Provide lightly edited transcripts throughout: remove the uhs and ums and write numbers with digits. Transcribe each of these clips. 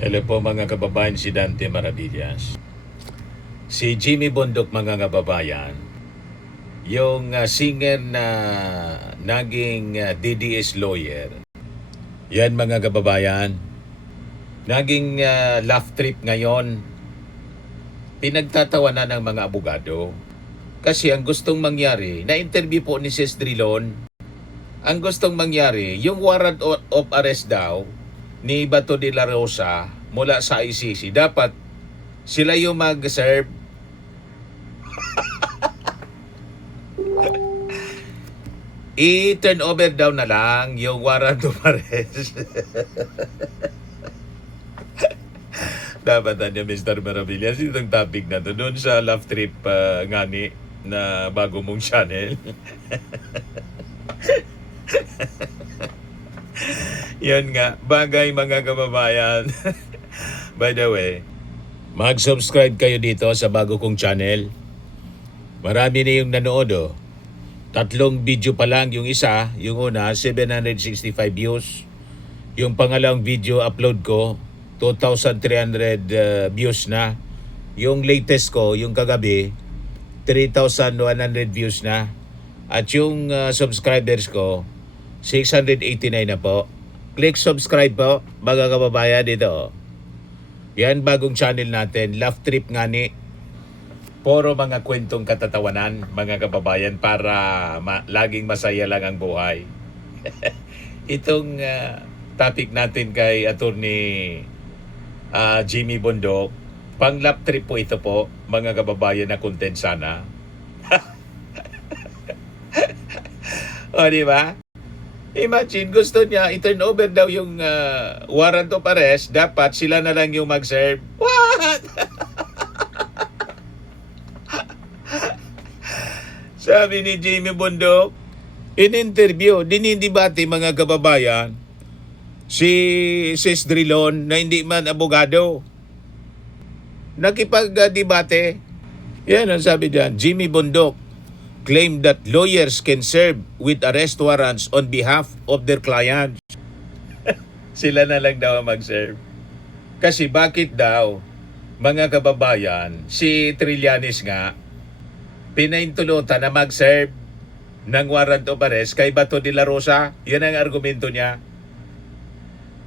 Hello po mga kababayan, si Dante Maravillas. Si Jimmy Bondok mga kababayan, yung singer na naging DDS lawyer, yan mga kababayan, naging laugh trip ngayon, pinagtatawanan ng mga abogado. Kasi ang gustong mangyari, na-interview po ni Sis Drilon, ang gustong mangyari, yung warrant of arrest daw ni Bato de la Rosa mula sa ICC, dapat sila yung mag-serve. I-turn over daw na lang yung warrant of arrest. Dapat niya, Mr. Maravillas, itong topic na to doon sa Love Trip ngani na bago mong channel. Yan nga, bagay mga kababayan. By the way, mag-subscribe kayo dito sa bago kong channel. Marami na yung nanood oh. 3 video pa lang yung isa. Yung una, 765 views. Yung pangalawang video upload ko, 2,300 views na. Yung latest ko, yung kagabi, 3,100 views na. At yung subscribers ko, 689 na po. Click subscribe po, mga kababayan dito. Yan bagong channel natin, Love Trip ngani. Puro mga kwentong katatawanan, mga kababayan, para laging masaya lang ang buhay. Itong topic natin kay Attorney Jimmy Bondok, pang lap trip po ito po, mga kababayan, na content sana. O, di ba? Imagine, gusto niya i-turn over daw yung warrant of arrest, dapat sila na lang yung mag-serve. What? Sabi ni Jimmy Bondok, in-interview, dinidibate mga kababayan, si Sis Drilon na hindi man abogado. Nakipag-debate. Yan ang sabi diyan, Jimmy Bondok claimed that lawyers can serve with arrest warrants on behalf of their clients. Sila na lang daw ang mag-serve. Kasi bakit daw, mga kababayan, si Trillanes nga, pinaintulutan na mag-serve ng warrant of arrest kay Bato de la Rosa. Yan ang argumento niya.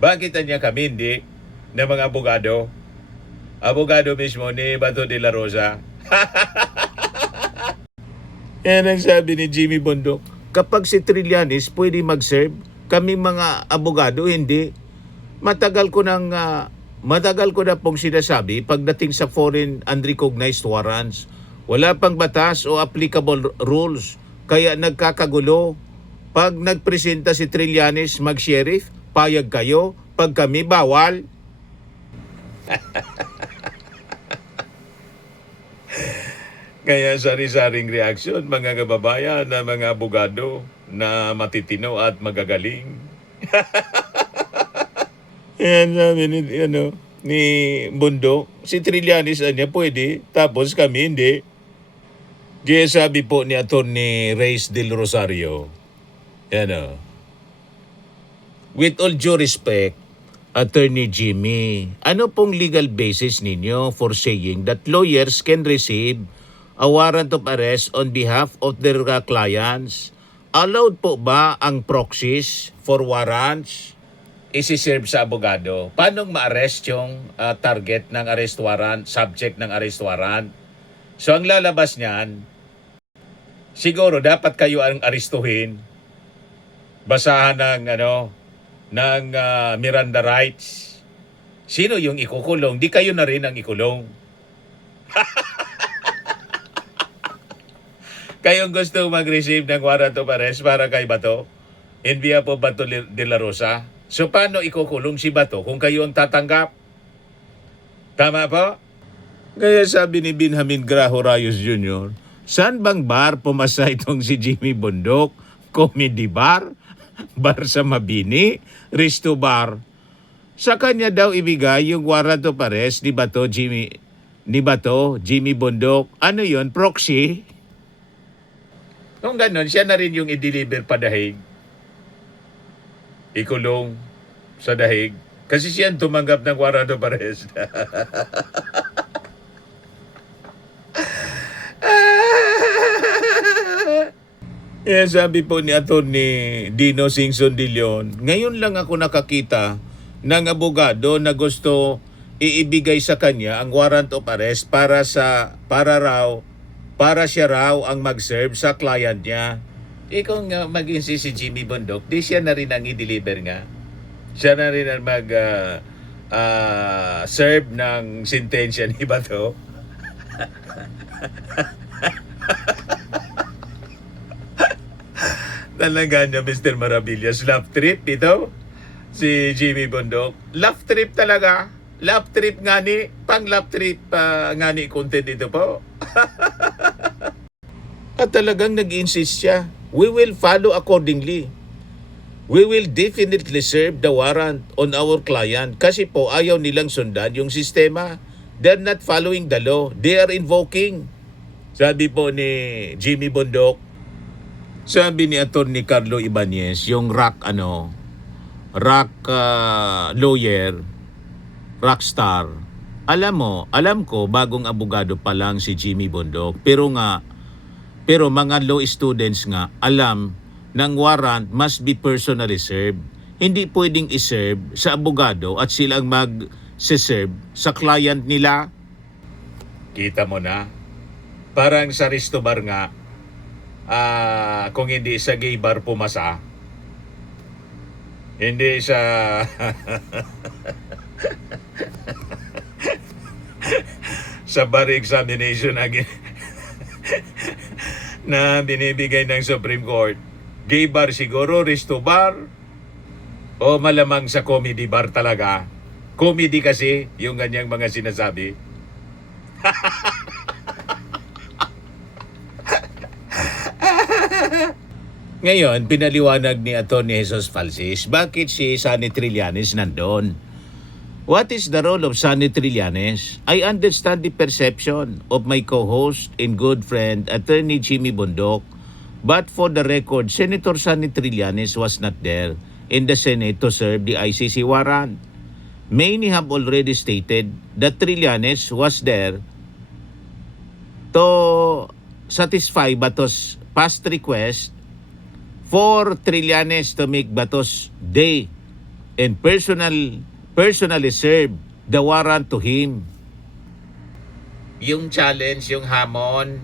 Bakit niya kami hindi na mga abogado? Abogado mismo ni Bato de la Rosa. Yan ang sabi ni Jimmy Bondok. Kapag si Trillanes pwede mag-serve, kami mga abogado hindi. Matagal ko na pong sinasabi pagdating sa foreign unrecognized warrants. Wala pang batas o applicable rules, kaya nagkakagulo. Pag nagpresenta si Trillanes mag-sheriff, payag kayo. Pag kami, bawal. Kaya sari-saring reaksyon, mga kababayan, na mga abogado na matitino at magagaling. Yan sabi ni Bundok, si Trillanes niya pwede, tapos kami hindi. Kaya sabi po ni Attorney Reyes del Rosario, with all due respect, Attorney Jimmy, ano pong legal basis ninyo for saying that lawyers can receive a warrant of arrest on behalf of their clients? Allowed po ba ang proxies for warrants isi-serve sa abogado? Paano ma-arrest yung target ng arrest warrant, subject ng arrest warrant? So ang lalabas niyan, siguro dapat kayo ang aristuhin, basahan ng Miranda rights. Sino yung ikukulong? Di kayo na rin ang ikulong. Kayong gusto mag-receive ng warrant of arrest para kay Bato, in behalf of Bato de la Rosa. So paano ikukulong si Bato kung kayo ang tatanggap? Tama po? Kaya sabi ni Benjamin Grajo Rayos Jr., saan bang bar pumasa itong si Jimmy Bondok? Comedy bar? Bar sa Mabini? Resto bar? Sa kanya daw ibigay yung warrant of arrest ni Bato Jimmy Bondok. Ano yon? Proxy? Kung ganon, siya na rin yung i-deliver pa dahig. Ikulong sa dahig Kasi siya ang tumanggap ng warrant of arrest. Kaya sabi po ni Atty. Dino Singson de Leon, ngayon lang ako nakakita ng abogado na gusto iibigay sa kanya ang warrant of arrest para siya raw ang mag-serve sa client niya. Kung mag-insist si Jimmy Bundok, di siya na rin ang i-deliver nga. Siya na rin ang serve ng sentensya ni Bato. Talaga niya, Mr. Maravillas. Love trip ito. Si Jimmy Bundok. Love trip talaga. Love trip nga ni. Pang love trip nga ni content ito po. At talagang nag-insist siya. We will follow accordingly. We will definitely serve the warrant on our client. Kasi po ayaw nilang sundan yung sistema. They're not following the law. They are invoking. Sabi po ni Jimmy Bundok. Sabi ni Atty. Carlo Ibanez, yung lawyer, rockstar. Alam ko, bagong abogado pa lang si Jimmy Bundok. Pero mga law students nga, alam ng warrant must be personally served. Hindi pwedeng iserve sa abogado at silang mag-serve sa client nila. Kita mo na, parang sa resto bar nga, kung hindi sa gay bar pumasa, hindi sa sa bar examination na binibigay ng Supreme Court, gay bar siguro, resto bar, o malamang sa comedy bar talaga. Comedy kasi yung ganyang mga sinasabi. Ngayon, pinaliwanag ni Atty. Jesus Falsis bakit si Sunny Trillanes nandun. What is the role of Sunny Trillanes? I understand the perception of my co-host and good friend, Atty. Jimmy Bundok, but for the record, Senator Sunny Trillanes was not there in the Senate to serve the ICC warrant. Many have already stated that Trillanes was there to satisfy Bato's past request for Trillanes to make Bato's day and personally serve the warrant to him. Yung challenge, yung hamon,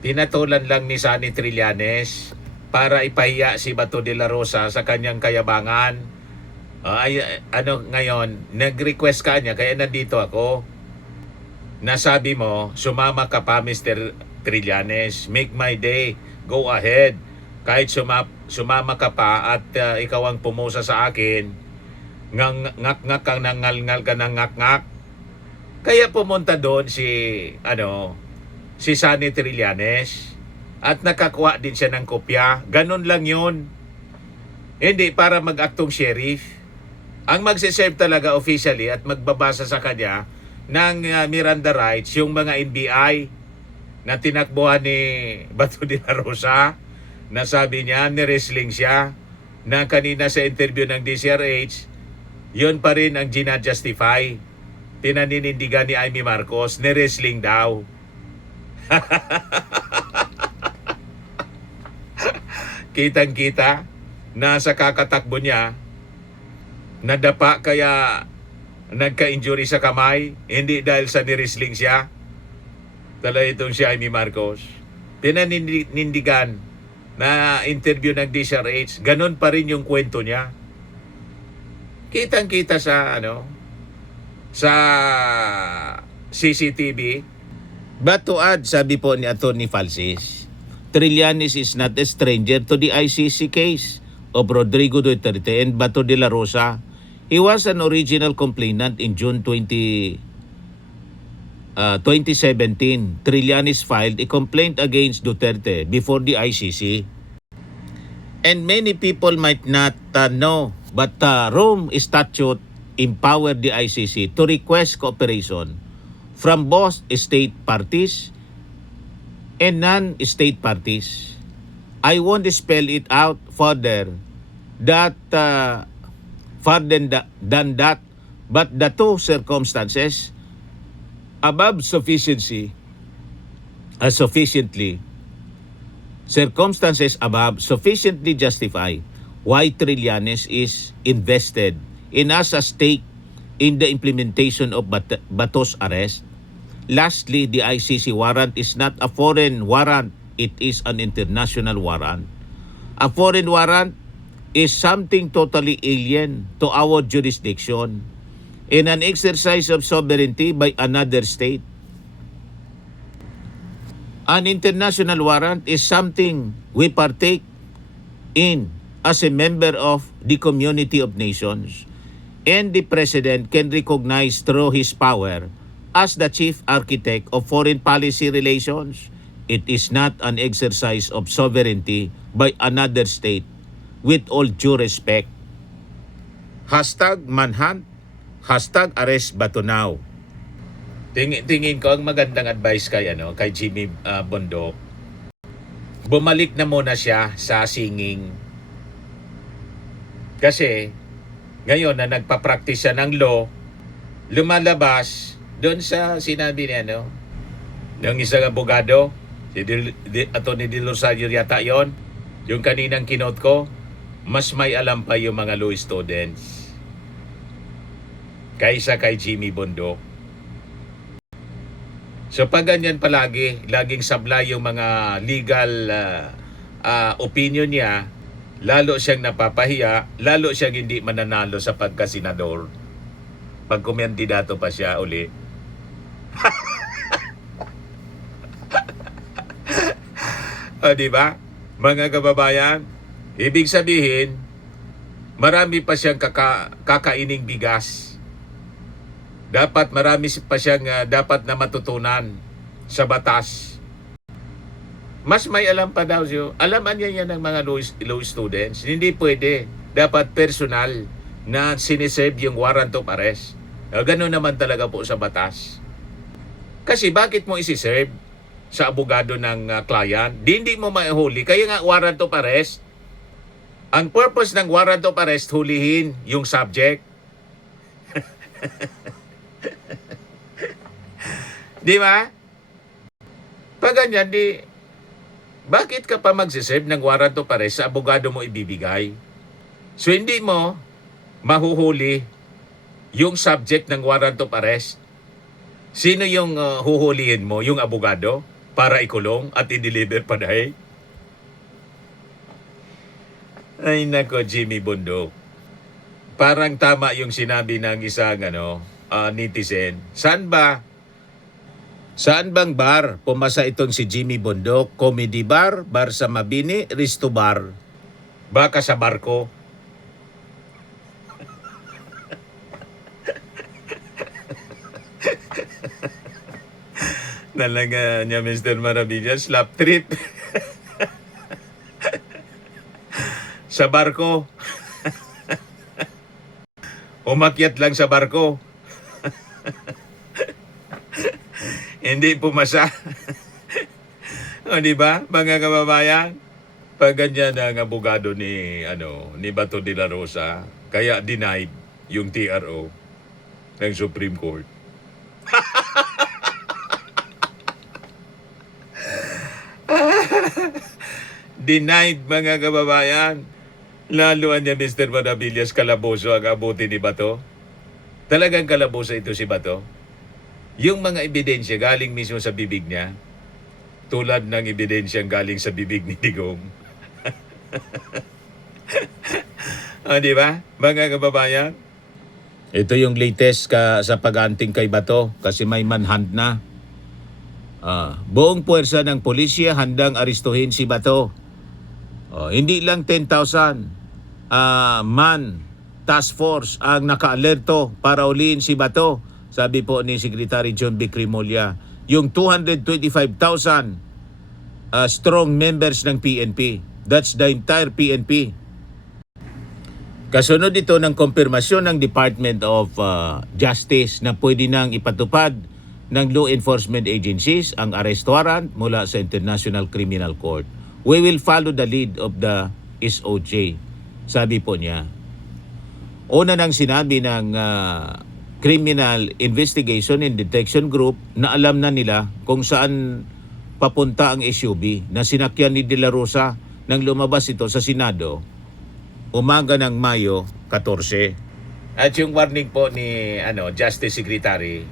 pinatulan lang ni Sunny Trillanes para ipahiya si Bato de la Rosa sa kanyang kayabangan. Ngayon, nag-request ka niya, kaya nandito ako. Nasabi mo, sumama ka pa, Mr. Trillanes. Make my day. Go ahead. Kahit sumama ka pa at ikaw ang pumusa sa akin, ngak-ngak kang nangal-ngal ka ng ngak-ngak. Kaya pumunta doon si Sunny Trillanes at nakakuha din siya ng kopya. Ganun lang yun. Hindi para mag-aktong sheriff. Ang magsiserve talaga officially at magbabasa sa kanya ng Miranda rights yung mga NBI na tinakbuhan ni Bato de la Rosa. Nasabi niya, ni-wrestling siya, na kanina sa interview ng DCRH, yun pa rin ang gina-justify. Pinaninindigan ni Amy Marcos, ni-wrestling daw. Kitang-kita na sa kakatakbo niya, nadapa kaya nagka-injury sa kamay, hindi dahil sa ni-wrestling siya. Tala itong si Amy Marcos. Pinanindigan na interview ng DCRH, ganun pa rin yung kwento niya. Kitang-kita sa sa CCTV. But to add, sabi po ni Atty. Falsis, Trillanes is not a stranger to the ICC case of Rodrigo Duterte and Bato de la Rosa. He was an original complainant in June 2017, Trillanes filed a complaint against Duterte before the ICC. And many people might not know, but Rome Statute empowered the ICC to request cooperation from both state parties and non-state parties. I won't spell it out further that than that, but the two circumstances above sufficiently circumstances above sufficiently justify why Trillanes is invested in as a stake in the implementation of Bato's arrest. Lastly, the ICC warrant is not a foreign warrant, it is an international warrant. A foreign warrant is something totally alien to our jurisdiction in an exercise of sovereignty by another state. An international warrant is something we partake in as a member of the community of nations, and the President can recognize through his power as the chief architect of foreign policy relations. It is not an exercise of sovereignty by another state, with all due respect. #manhunt, #arrest Bato now. Tingin ko ang magandang advice kay Jimmy Bundok. Bumalik na muna siya sa singing. Kasi ngayon na nagpa-practice siya ng law, lumalabas doon sa sinabi ni ng isang abogado, si Atty. De Rosario yata yon, yung kaninang kinote ko, mas may alam pa yung mga law students kaysa kay Jimmy Bundok. So pag ganyan palagi, laging sablay yung mga legal opinion niya, lalo siyang napapahiya, lalo siyang hindi mananalo sa pagkasenador. Pag kumandidato pa siya uli. O diba? Mga kababayan, ibig sabihin, marami pa siyang kakaining bigas. Dapat marami pa siyang dapat na matutunan sa batas. Mas may alam pa daw siya. Alaman niya yan ng mga law students. Hindi pwede. Dapat personal na siniserve yung warrant of arrest. Ganun naman talaga po sa batas. Kasi bakit mo isi-serve sa abogado ng client? Hindi mo maihuli. Kaya nga warrant of arrest. Ang purpose ng warrant of arrest, hulihin yung subject. Di ba? Pag ganyan, bakit ka pa magsiserve ng warrant of arrest sa abogado mo ibibigay? So hindi mo mahuhuli yung subject ng warrant of arrest. Sino yung huhulihin mo? Yung abogado? Para ikulong at i-deliver pa dahil? Ay nako, Jimmy Bundok. Parang tama yung sinabi ng isang netizen. Saan bang bar pumasa itong si Jimmy Bundok? Comedy bar, bar sa Mabini, Risto bar. Baka sa barko. Talaga niya, Mr. Maravilla, slap trip. Sa barko. Umakyat lang sa barko. Hindi pumasa. O di ba, mga kababayan? Pag ganyan ang abogado ni Bato de la Rosa, kaya denied yung TRO ng Supreme Court. Denied, mga kababayan. Laluan niya, Mr. Maravillas, kalaboso ang abuti ni Bato. Talagang kalaboso ito si Bato. Yung mga ebidensya galing mismo sa bibig niya, tulad ng ebidensyang galing sa bibig ni Digong. Di ba, mga kababayan? Ito yung latest sa pag-anting kay Bato kasi may manhunt na. Buong puwersa ng pulisya handang aristuhin si Bato. Hindi lang 10,000 man task force ang naka-alerto para ulihin si Bato. Sabi po ni Secretary John B. Crimolia, yung 225,000 strong members ng PNP. That's the entire PNP. Kasunod ito ng kumpirmasyon ng Department of Justice na pwede nang ipatupad ng law enforcement agencies ang arrest warrant mula sa International Criminal Court. We will follow the lead of the SOJ, sabi po niya. Una nang sinabi ng Criminal Investigation and Detection Group na alam na nila kung saan papunta ang SUV na sinakyan ni De La Rosa nang lumabas ito sa Senado umaga ng Mayo 14. At yung warning po ni Justice Secretary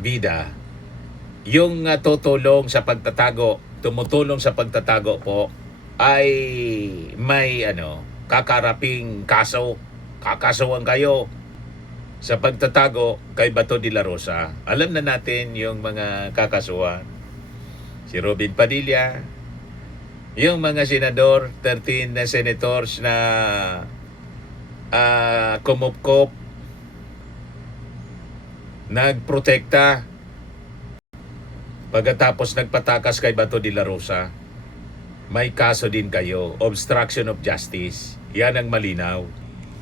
Bida, yung tumutulong sa pagtatago po ay may kakaraping kaso. Kakasuhan kayo sa pagtatago kay Bato de la Rosa. Alam na natin yung mga kakasuhan. Si Robin Padilla, yung mga senador, 13 na senators na kumupkop, nagprotekta pagkatapos nagpatakas kay Bato de la Rosa. May kaso din kayo, obstruction of justice. Yan ang malinaw.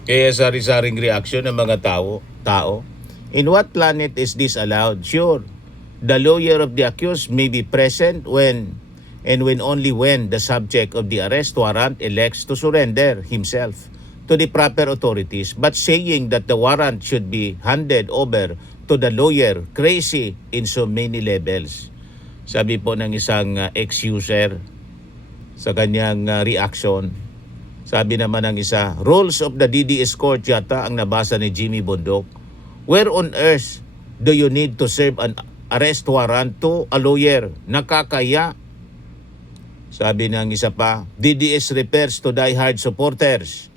Kaya sari-saring reaction ng mga tao. In what planet is this allowed? Sure, the lawyer of the accused may be present when only when the subject of the arrest warrant elects to surrender himself to the proper authorities. But saying that the warrant should be handed over to the lawyer, crazy in so many levels. Sabi po ng isang ex-user sa kanyang reaction. Sabi naman ng isa, rules of the DDS court yata ang nabasa ni Jimmy Bundok. Where on earth do you need to serve an arrest warrant to a lawyer? Nakakaya. Sabi ng isa pa, DDS refers to diehard supporters.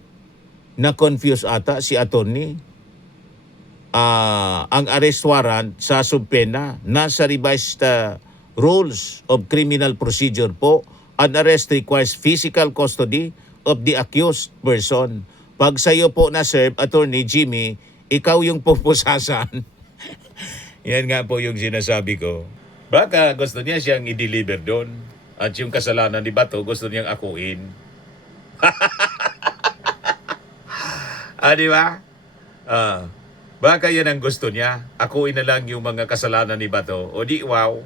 Na-confuse ata si attorney. Ang arrest warrant sa subpena, nasa revised rules of criminal procedure po, an arrest requires physical custody of the accused person. Pag sa'yo po na-serve, Attorney Jimmy, ikaw yung pupusasan. Yan nga po yung sinasabi ko. Baka gusto niya siyang i-deliver doon. At yung kasalanan ni Bato, gusto niyang akuin. Di ba? Baka yan ang gusto niya. Akuin na lang yung mga kasalanan ni Bato. O di, wow.